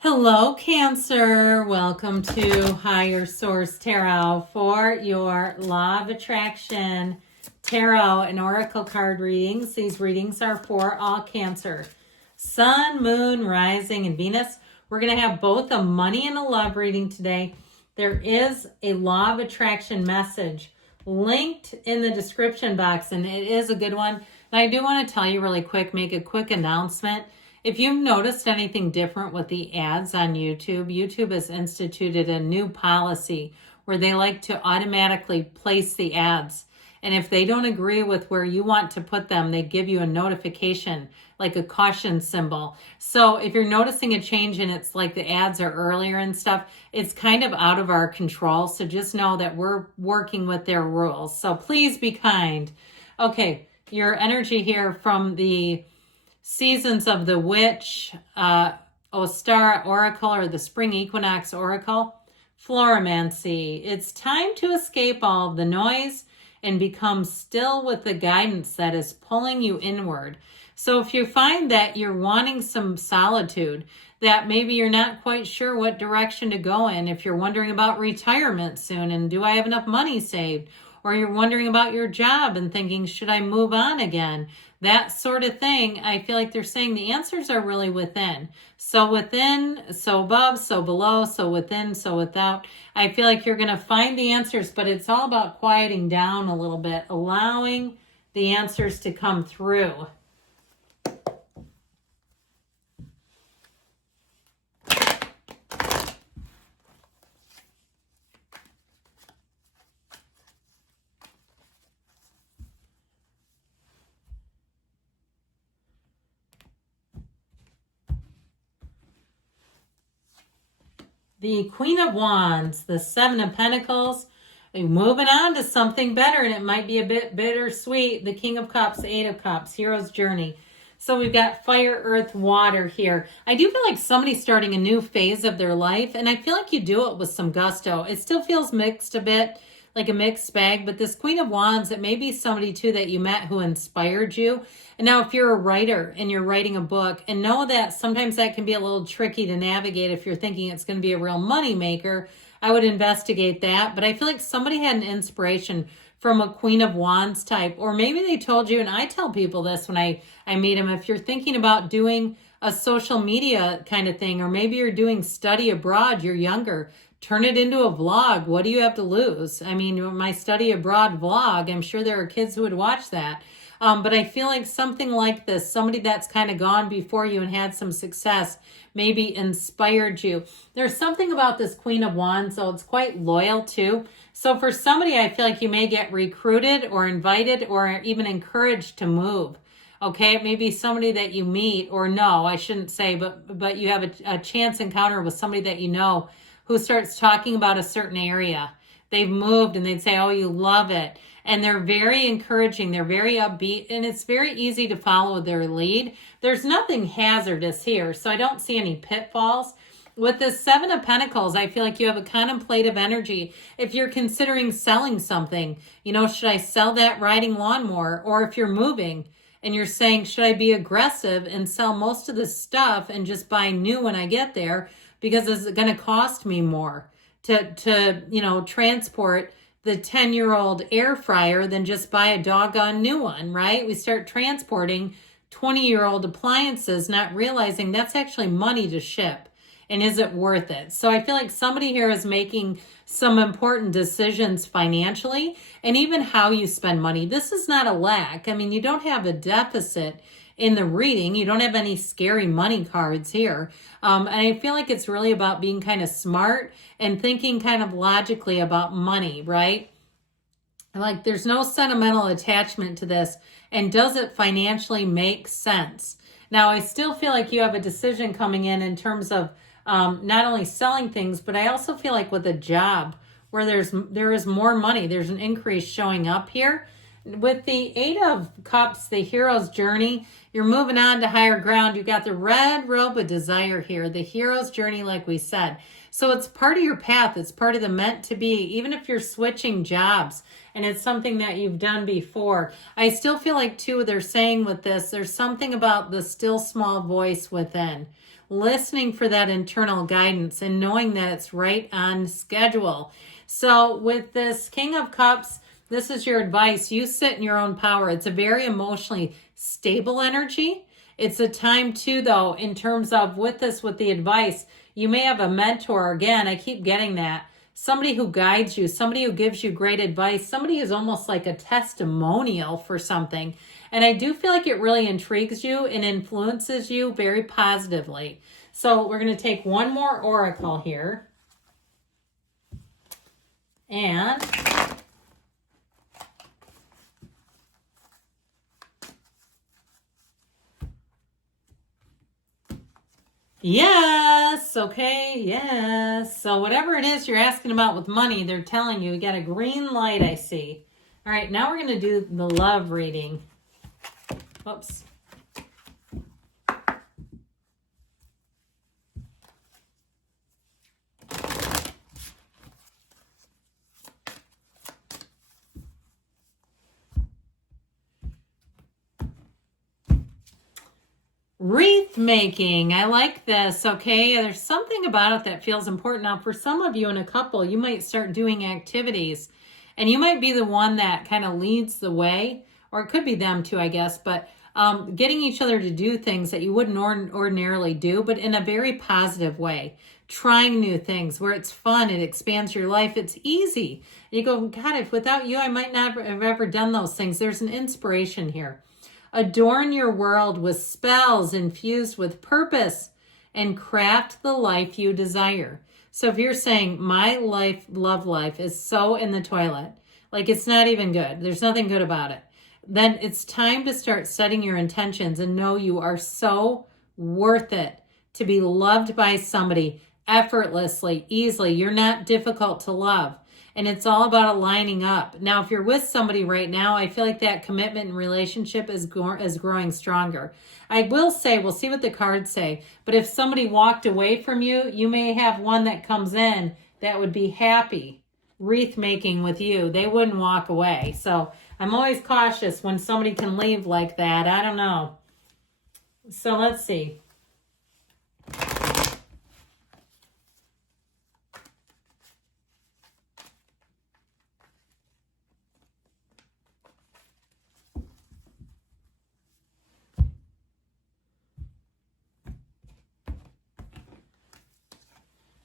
Hello, Cancer. Welcome to Higher Source Tarot for your Law of Attraction Tarot and Oracle card readings. These readings are for all Cancer. Sun, Moon, Rising, and Venus. We're going to have both a money and a love reading today. There is a Law of Attraction message linked in the description box, and it is a good one. And I do want to tell you really quick, make a quick announcement. If you've noticed anything different with the ads on YouTube, YouTube has instituted a new policy where they like to automatically place the ads. And if they don't agree with where you want to put them, they give you a notification, like a caution symbol. So if you're noticing a change and it's like the ads are earlier and stuff, it's kind of out of our control. So just know that we're working with their rules. So please be kind. Okay, your energy here from the Seasons of the Witch, Ostara Oracle, or the Spring Equinox Oracle, Floromancy. It's time to escape all of the noise and become still with the guidance that is pulling you inward. So if you find that you're wanting some solitude, that maybe you're not quite sure what direction to go in, if you're wondering about retirement soon and do I have enough money saved, or you're wondering about your job and thinking, should I move on again? That sort of thing, I feel like they're saying the answers are really within. So within, so above, so below, so within, so without. I feel like you're going to find the answers, but it's all about quieting down a little bit, allowing the answers to come through. The Queen of Wands, the Seven of Pentacles, moving on to something better, and it might be a bit bittersweet. The King of Cups, Eight of Cups, Hero's Journey. So we've got fire, earth, water here. I do feel like somebody's starting a new phase of their life, and I feel like you do it with some gusto. It still feels mixed a bit, like a mixed bag, but this Queen of Wands, it may be somebody too that you met who inspired you. And now if you're a writer and you're writing a book, and know that sometimes that can be a little tricky to navigate if you're thinking it's going to be a real money maker, I would investigate that. But I feel like somebody had an inspiration from a Queen of Wands type, or maybe they told you, and I tell people this when I meet them, if you're thinking about doing a social media kind of thing, or maybe you're doing study abroad, you're younger, turn it into a vlog. What do you have to lose? I mean, my study abroad vlog, I'm sure there are kids who would watch that. But I feel like something like this, somebody that's kind of gone before you and had some success, maybe inspired you. There's something about this Queen of Wands, so it's quite loyal too. So for somebody, I feel like you may get recruited or invited or even encouraged to move. Okay, it may be somebody that you meet, or no, I shouldn't say, but you have a chance encounter with somebody that you know who starts talking about a certain area. They've moved and they'd say, oh, you love it. And they're very encouraging. They're very upbeat, and it's very easy to follow their lead. There's nothing hazardous here, so I don't see any pitfalls. With the Seven of Pentacles, I feel like you have a contemplative energy. If you're considering selling something, should I sell that riding lawnmower? Or if you're moving and you're saying, should I be aggressive and sell most of this stuff and just buy new when I get there? Because it's going to cost me more to transport the 10-year-old air fryer than just buy a doggone new one, right? We start transporting 20-year-old appliances, not realizing that's actually money to ship. And is it worth it? So I feel like somebody here is making some important decisions financially, and even how you spend money. This is not a lack. I mean, you don't have a deficit in the reading. You don't have any scary money cards here. And I feel like it's really about being kind of smart and thinking kind of logically about money, right? Like there's no sentimental attachment to this. And does it financially make sense? Now, I still feel like you have a decision coming in terms of not only selling things, but I also feel like with a job where there is more money, there's an increase showing up here. With the Eight of Cups, the Hero's Journey, you're moving on to higher ground. You've got the red robe of desire here, the Hero's Journey, like we said. So it's part of your path. It's part of the meant to be. Even if you're switching jobs and it's something that you've done before, I still feel like, too, they're saying with this, there's something about the still small voice within. listening for that internal guidance and knowing that it's right on schedule. So with this King of Cups, this is your advice. You sit in your own power. It's a very emotionally stable energy. It's a time too, though, in terms of with the advice, you may have a mentor. Again, I keep getting that. Somebody who guides you, somebody who gives you great advice, somebody who's almost like a testimonial for something. And I do feel like it really intrigues you and influences you very positively. So we're going to take one more oracle here. And yes, okay, yes. So whatever it is you're asking about with money, they're telling you, you got a green light, I see. All right, now we're going to do the love reading. Oops. Wreath making. I like this. Okay. There's something about it that feels important. Now, for some of you in a couple, you might start doing activities and you might be the one that kind of leads the way, or it could be them too, I guess, but getting each other to do things that you wouldn't ordinarily do, but in a very positive way. Trying new things where it's fun, it expands your life, it's easy. You go, God, if without you, I might not have ever done those things. There's an inspiration here. Adorn your world with spells infused with purpose and craft the life you desire. So if you're saying my love life is so in the toilet, like it's not even good, there's nothing good about it, then it's time to start setting your intentions and know you are so worth it to be loved by somebody effortlessly, easily. You're not difficult to love. And it's all about aligning up. Now, if you're with somebody right now, I feel like that commitment and relationship is growing stronger. I will say, we'll see what the cards say, but if somebody walked away from you, you may have one that comes in that would be happy wreath making with you. They wouldn't walk away. So I'm always cautious when somebody can leave like that. I don't know. So let's see.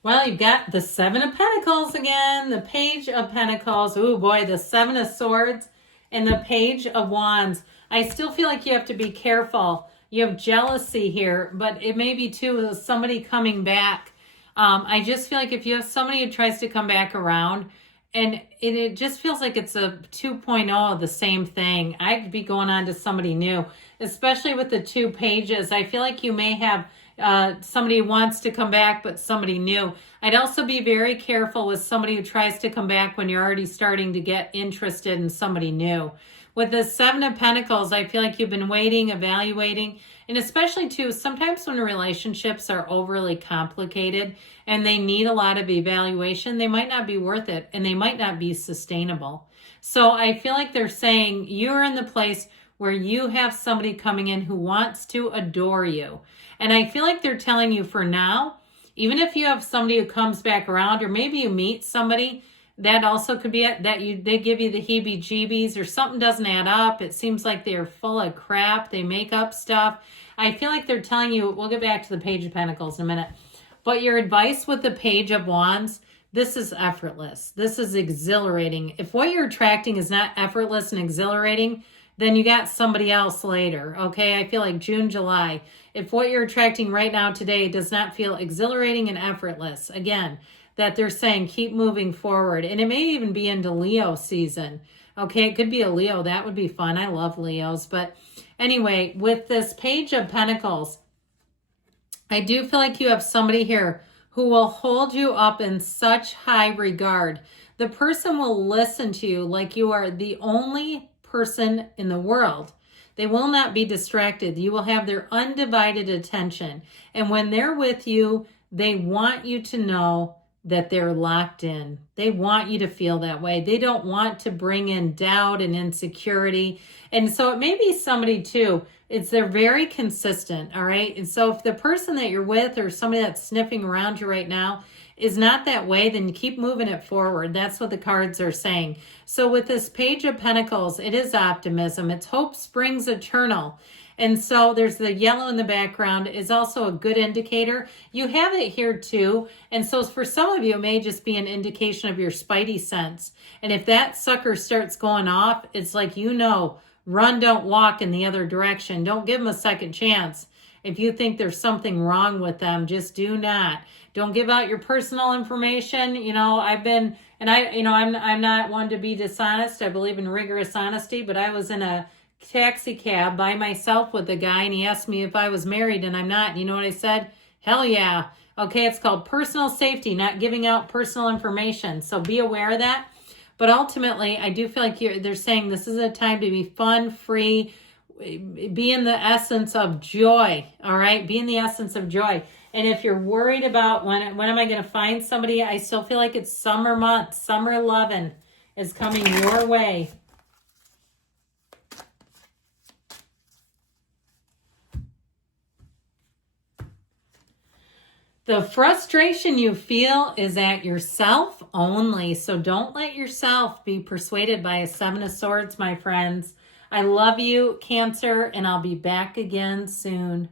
Well, you've got the Seven of Pentacles again, the Page of Pentacles. Oh boy, the Seven of Swords and the Page of Wands. I still feel like you have to be careful. You have jealousy here, but it may be too somebody coming back. I just feel like if you have somebody who tries to come back around, and it just feels like it's a 2.0 of the same thing. I'd be going on to somebody new, especially with the two pages. I feel like you may have somebody who wants to come back, but somebody new. I'd also be very careful with somebody who tries to come back when you're already starting to get interested in somebody new. With the Seven of Pentacles, I feel like you've been waiting, evaluating, and especially too, sometimes when relationships are overly complicated and they need a lot of evaluation, they might not be worth it and they might not be sustainable. So I feel like they're saying you're in the place where you have somebody coming in who wants to adore you. And I feel like they're telling you for now, even if you have somebody who comes back around, or maybe you meet somebody that also could be that they give you the heebie-jeebies, or something doesn't add up. It seems like they're full of crap. They make up stuff. I feel like they're telling you, we'll get back to the Page of Pentacles in a minute, but your advice with the Page of Wands, this is effortless. This is exhilarating. If what you're attracting is not effortless and exhilarating, then you got somebody else later, okay? I feel like June, July. If what you're attracting right now today does not feel exhilarating and effortless, again, that they're saying keep moving forward. And it may even be into Leo season, okay? It could be a Leo. That would be fun. I love Leos. But anyway, with this Page of Pentacles, I do feel like you have somebody here who will hold you up in such high regard. The person will listen to you like you are the only person in the world. They will not be distracted. You will have their undivided attention. And when they're with you, they want you to know that they're locked in. They want you to feel that way. They don't want to bring in doubt and insecurity. And so it may be somebody too. They're very consistent, all right? And so if the person that you're with or somebody that's sniffing around you right now is not that way, then keep moving it forward. That's what the cards are saying. So with this Page of Pentacles, it is optimism. It's hope springs eternal. And so there's the yellow in the background is also a good indicator. You have it here too. And so for some of you, it may just be an indication of your spidey sense. And if that sucker starts going off, it's like, run, don't walk in the other direction. Don't give them a second chance. If you think there's something wrong with them, just do not. Don't give out your personal information. I'm not one to be dishonest. I believe in rigorous honesty, but I was in a taxi cab by myself with a guy, and he asked me if I was married, and I'm not. You know what I said? Hell yeah. Okay, it's called personal safety, not giving out personal information. So be aware of that. But ultimately, I do feel like they're saying this is a time to be fun, free, be in the essence of joy, all right? Be in the essence of joy. And if you're worried about when am I going to find somebody, I still feel like it's summer months. Summer lovin' is coming your way. The frustration you feel is at yourself only. So don't let yourself be persuaded by a Seven of Swords, my friends. I love you, Cancer, and I'll be back again soon.